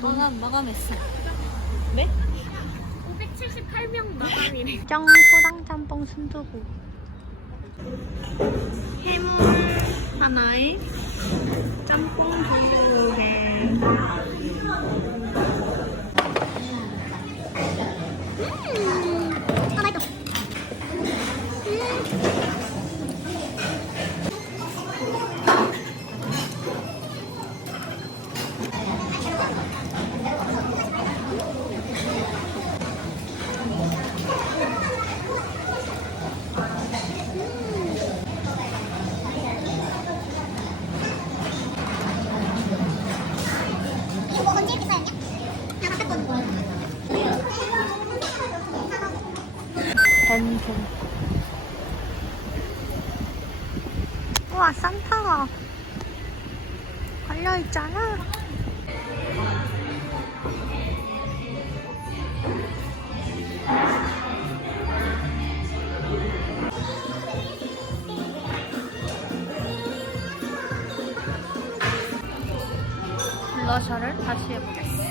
마감 마감했어. 578명 마감이래. 짱 초당 짬뽕 순두부. 해물 하나에 짬뽕 두 개. 블러셔를 다시 해보겠어.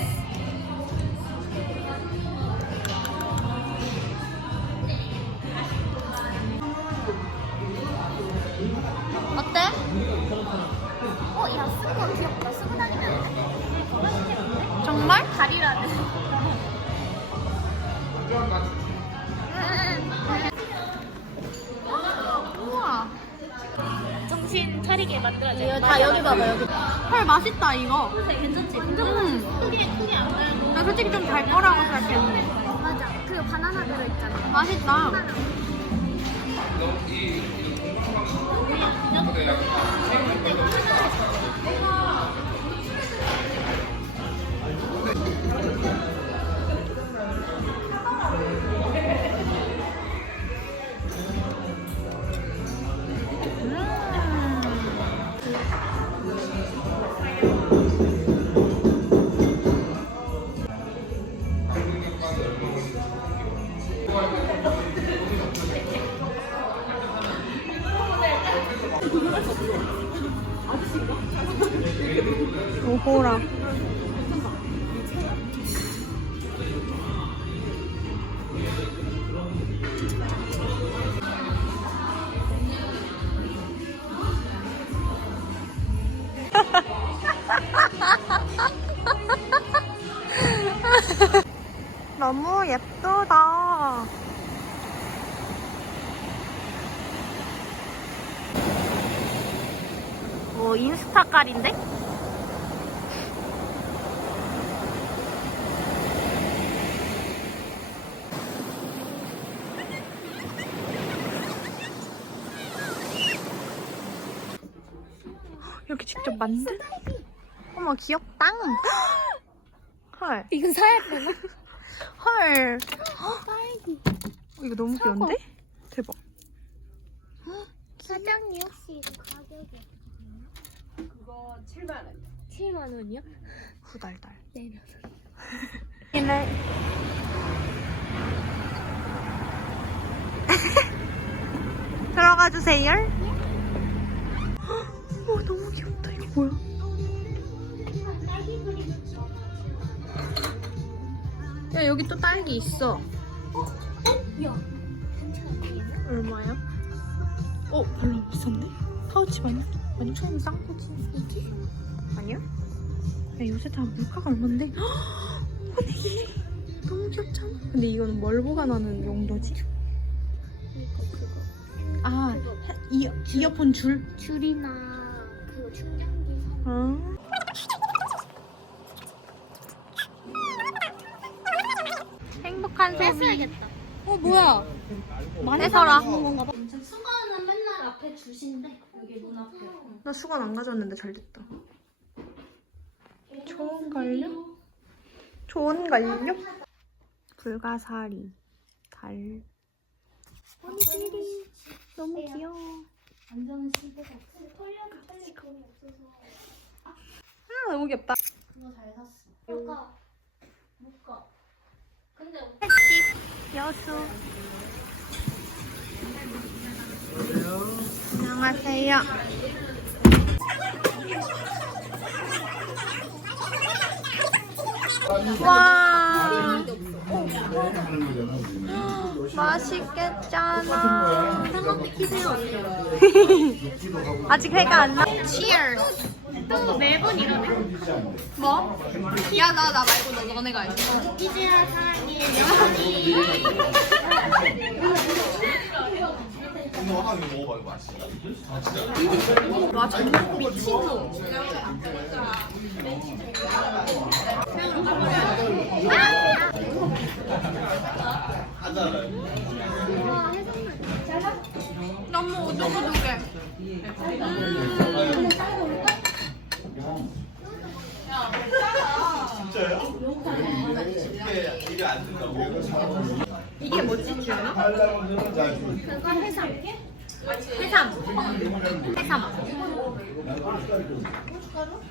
어때? 어, 야, 쓰는 거 귀엽다. 쓰고 다니면 안 돼? 정말? 다리라네. 우와. 정신 차리게 만들어져. 다 여기 봐봐 여기. 헐 맛있다 이거. 솔직히 좀 달 거라고 생각했는데. 맞아. 그리고 바나나 들어있잖아. 맛있다. 오호라. 너무 예쁘다. 오, 인스타 깔인데? 이렇게 직접 만든? 어머, 귀엽다. 헐. 이건 사야 되나? 헐. 딸기. 어, 이거 너무 귀여운데? 대박. 사장님 혹시 이거 가격이 그거 7만 원. 7만 원이요? 후달달. 내면. 힘을. 들어가 주세요. 귀엽다. 이거 뭐야? 야, 여기 또 딸기 있어. 야, 괜찮아. 얼마야? 어, 별로 안 비싼데? 파우치 만, 만천 싼 거지. 이게? 아니야? 야, 요새 다 물가가 얼만데? 언니, 너무 귀엽잖아. 근데 이거는 뭘 보관하는 용도지? 그거. 아. 이, 이어폰 줄? 줄이나 그 충전기. 아. 행복한. 뺏어야겠다. 어, 뭐야? 많이 봐. 수건은 맨날 앞에 주신대. 여기 문 앞에. 나 수건 안 가져왔는데 잘 됐다. 좋은 걸요? 좋은 걸요? 불가사리, 달. 언니들이 너무 귀여워. 완전 시대가. 근데 털려도 털릴 돈이 없어서. 아, 너무 귀엽다. 그거 잘 샀어. 못 가. 근데 여수. 안녕하세요. 와. 맛있겠잖아. 아직 회가 안 나. Cheers. 또 매번 이러네. 뭐? 야, 나, 나 말고 너, 너네가 알지? 이제야 사랑해 영원히. 와, 정말 미친놈. 너무 오독오독해. 음. 이게 뭐지, 해삼. 해삼. 해삼.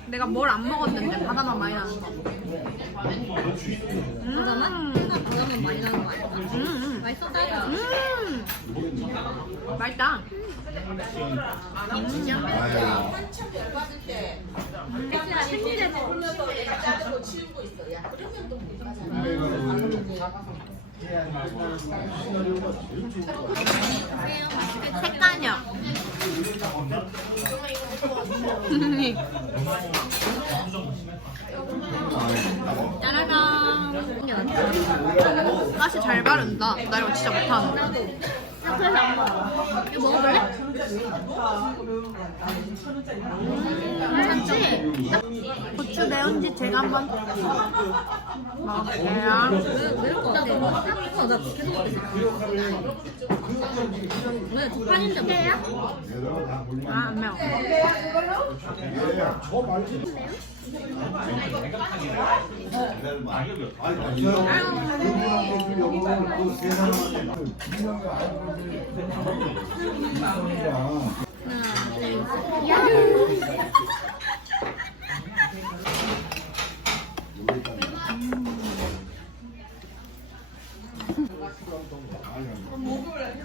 내가 뭘 안 먹었는데 바다만 많이 나는 거. 바다만? 바다만 많이 나는 거 아니야? 음, 맛있어 따져. 음. 맛있다. 김치냐? 색깔이야. 짜라란. 맛이 잘 바른다. 나 이거 진짜 못하는데. 그래서 안 먹어. 이거 먹어볼래? 괜찮지? 고추 매운지 제가 한번 먹을게요. 매울 것 같아. 어, 나 계속 먹고 있어. 왜? 두 판인데 뭐. 아, 안 매워.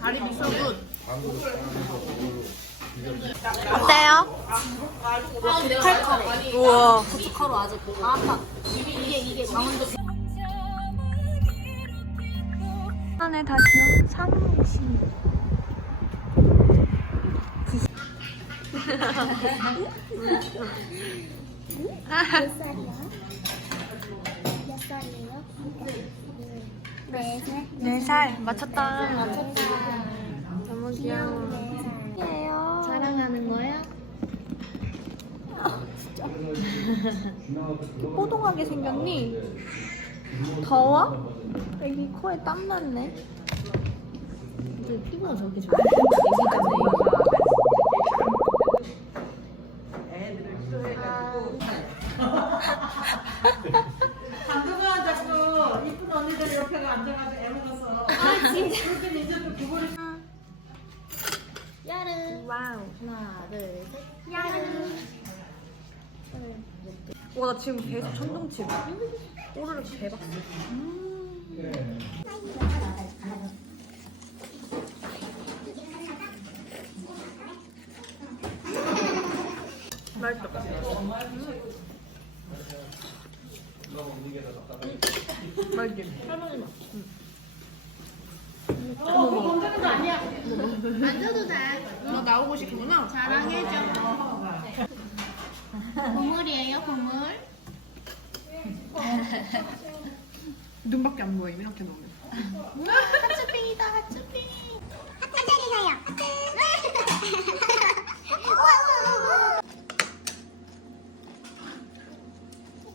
다리 미소굿. 어때요? 칼칼해. 우와. 고춧가루 아직 다한판 이게 이게 강원도 안에 다시 온 상시. 몇 살이야? 몇 살이에요? 네 살. 네 살 맞췄다. 맞췄다. 너무 귀여워. 네 살. 자랑하는 거야? 뽀동하게 생겼니? 더워? 여기 코에 땀 났네. 피부가 저렇게 좋아. 당근아 자꾸 이쁜 언니 들 옆에 앉아가지고 애먹어서 아 진짜 그렇게 이제 또 그거를 야르. 와우. 하나, 둘, 셋. 야르. 와, 나 지금 계속 천둥치고. 오르륵 대박. 맛있 어. 맛있지? 할머니 맛. 어, 앉아도 돼. 너 나오고 싶구나? 자랑해줘. 보물이에요, 보물. 눈밖에 안 보임, 이렇게 넣으면. 하츄핑이다, 하츄핑. 하츄핑이나요.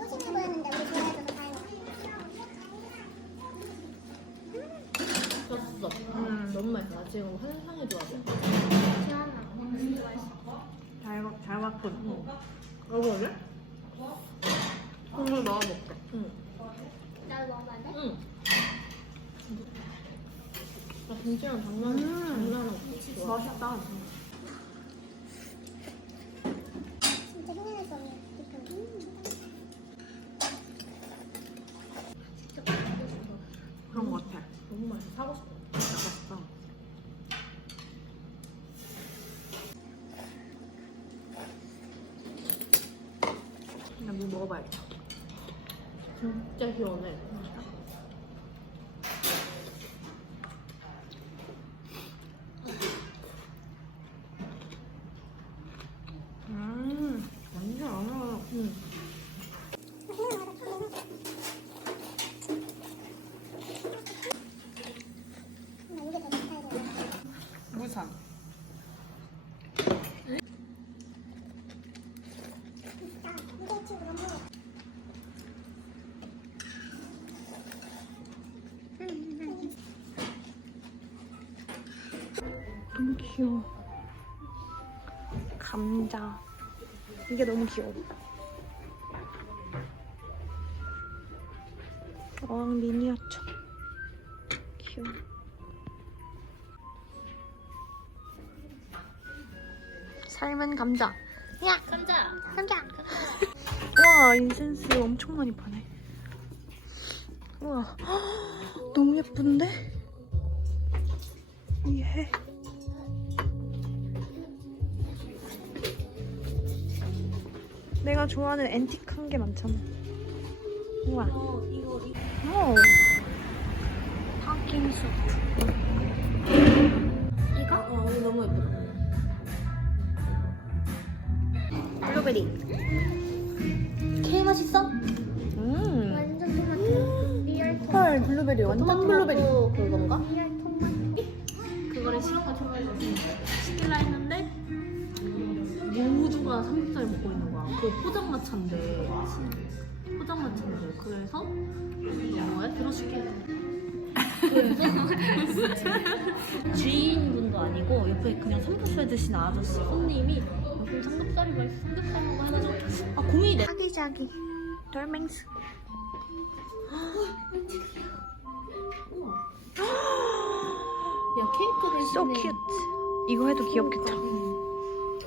소식이 보였는데 우리 좋아해줘서 다행이다. 졌어. 너무 맛있어. 나 지금 환상이 좋아. 잘, 먹- 잘 왔군. 먹어볼래? 국물 넣어 먹자. 응. 나도 먹어야 돼? 응. 나 김치랑 장난, 음. 장난하고 좋아. 맛있다. 진짜 흉내낼 수 없는 음. 그런 것 같아. 너무 맛있어. 사고 싶어. 맛있어. 나뭐 먹어봐야겠다. 진짜 시원해. 음, 완전 안 와. 응. 무산. 너무 귀여워. 감자. 이게 너무 귀여워. 어항 미니어처. 귀여워. 삶은 감자. 야 감자. 감자. 와 인센스 엄청 많이 파네. 우와 너무 예쁜데? 이해. 내가 좋아하는 앤틱한 게 많잖아. 우와. 어 이거 이거. 오. 팡킨 수프. 이거? 어, 이거 너무 예쁘다. 블루베리. 개 맛있어. 음. 완전 토마토. 리얼 토마토. 헐 블루베리 완전 블루베리. 그건가? 리얼 토마토. 그거를 시켜가 시킬라 했는데 모두가 삼겹살 먹고 있는 거야. 그 포장마차인데 포장마차인데 그래서 뭐야 들어줄게. 주인분도 아니고 옆에 그냥 삼겹살 드시는 아저씨 손님이 여기 삼겹살이 맛있어 삼겹살 먹어 해가지고 아 공이 내 자기자기. 돌멩스. 야 케이크 So 대신에 cute. 이거 해도 귀엽겠다.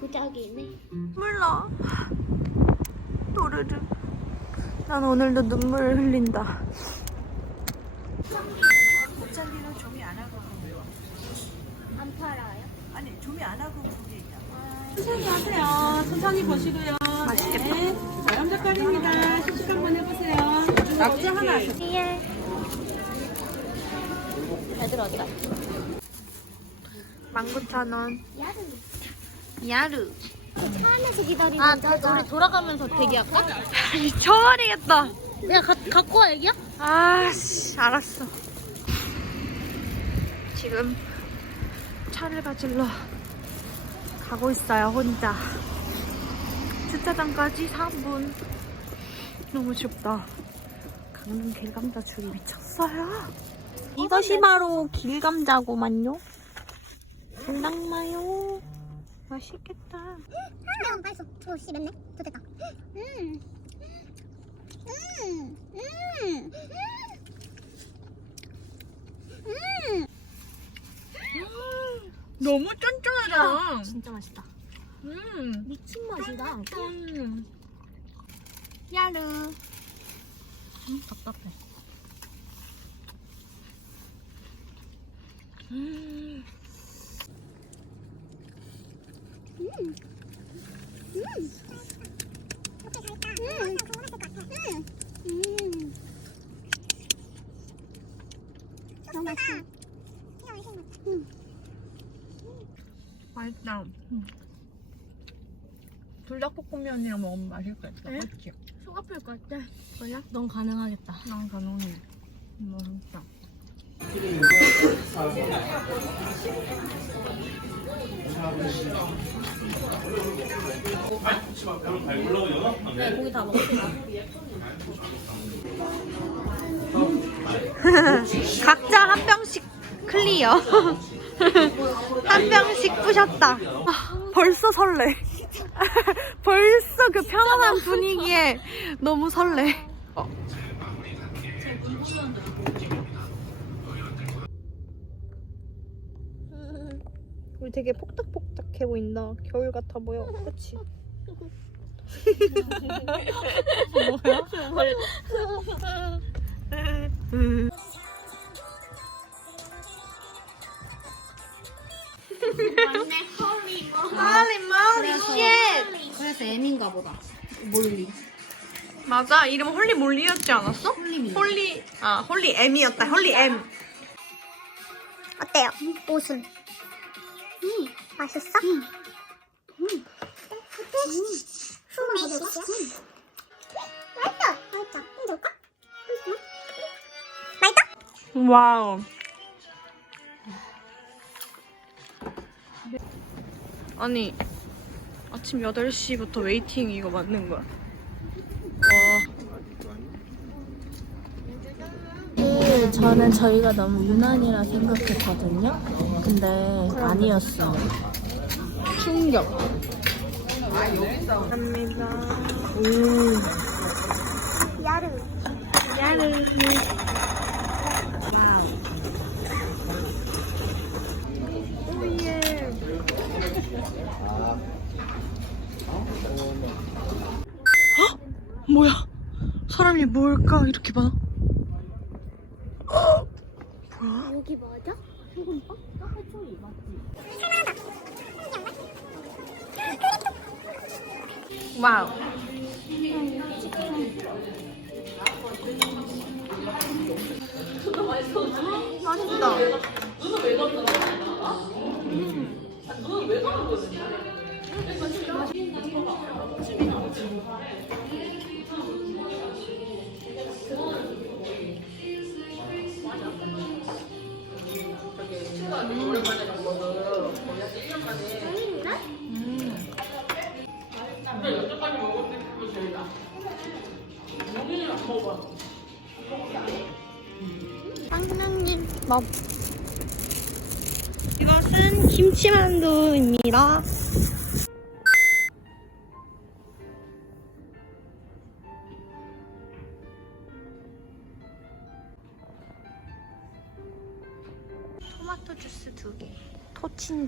도자기네. 몰라. 또르르. 난 오늘도 눈물을 흘린다. 옷장기는 조미 안 하고. 안 팔아요? 아니 조미 안 하고 그게 있다. 천천히 하세요. 천천히 보시고요. 맛있겠다. 네. 바람 젓갈입니다. 시식 한번 해보세요. 낙지 하나. 예. 잘 들어왔다. 19,000원. 야르. 야르. 차 안에서 기다리는 아, 저, 우리 돌아가면서 대기할까? 미쳐버리겠다. 내가 가, 갖고 와, 애기야? 아씨, 알았어. 지금 차를 가질러 가고 있어요, 혼자. 주차장까지 3분. 너무 춥다. 강릉 길감자 줄이 미쳤어요. 이것이 바로 길감자고만요. 장난마요. 맛있겠다. 매운 맛있어. 저 씹었네. 저 됐다. 음. 음. 음. 너무 쫀쫀하다. 진짜 맛있다. 음. 미친 맛이다. 음. 야르. 음, 답답해. 음. 음. 너무 맛있어. 맛있다. 불닭볶음면이랑 먹으면 맛있겠다. 그치? 속 아플 것 같아. 뭐야? 넌 가능하겠다. 난 가능해. 맛있다. 먹었어. 각자 한 병씩 클리어. 한 병씩 부셨다. 아, 벌써 설레. 벌써 그 편안한 분위기에 너무 설레. 우리 되게 폭닥폭닥해 보인다. 겨울 같아 보여. 그치? 뭐야? Holy moly shit! 그래서 M인가 보다. 몰리. 맞아 이름 홀리 몰리였지 않았어? 홀리미. 홀리 아 홀리 M이었다 홀리 M 어때요? 옷은? 음, 맛있어? 음. 음. 후, 맛있어? 맛있어. 맛있어. 음, 줄까? 맛있어? 와우 아니 아침 8시부터 웨이팅 이거 맞는 거야? 와 네, 저는 저희가 너무 유난이라 생각했거든요. 근데 아니었어요. 충격. 감사합니다. 야르. 야르. 오예. 헉! 뭐야? 사람이 뭘까? 이렇게 많아 여기 맞아? 와우. 맛있다 빵랑님. 맛 이것은 김치만두입니다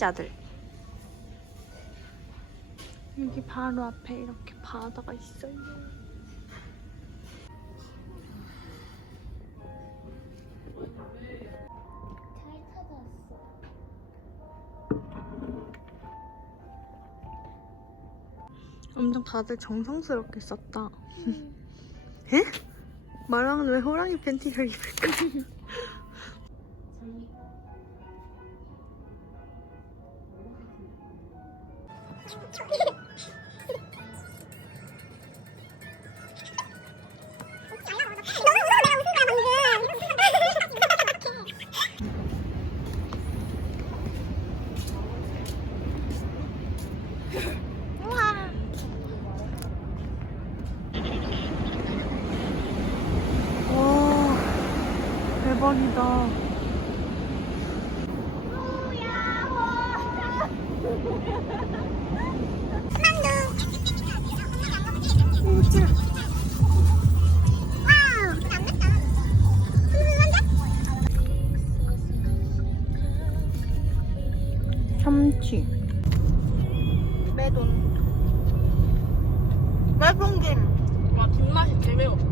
토친자들 여기 바로 앞에 이렇게 바다가 있어요 엄청 다들 정성스럽게 썼다. 에? 말랑은 왜 호랑이 팬티를 입을까? 돈. 매봉김. 와 김맛이 개매워.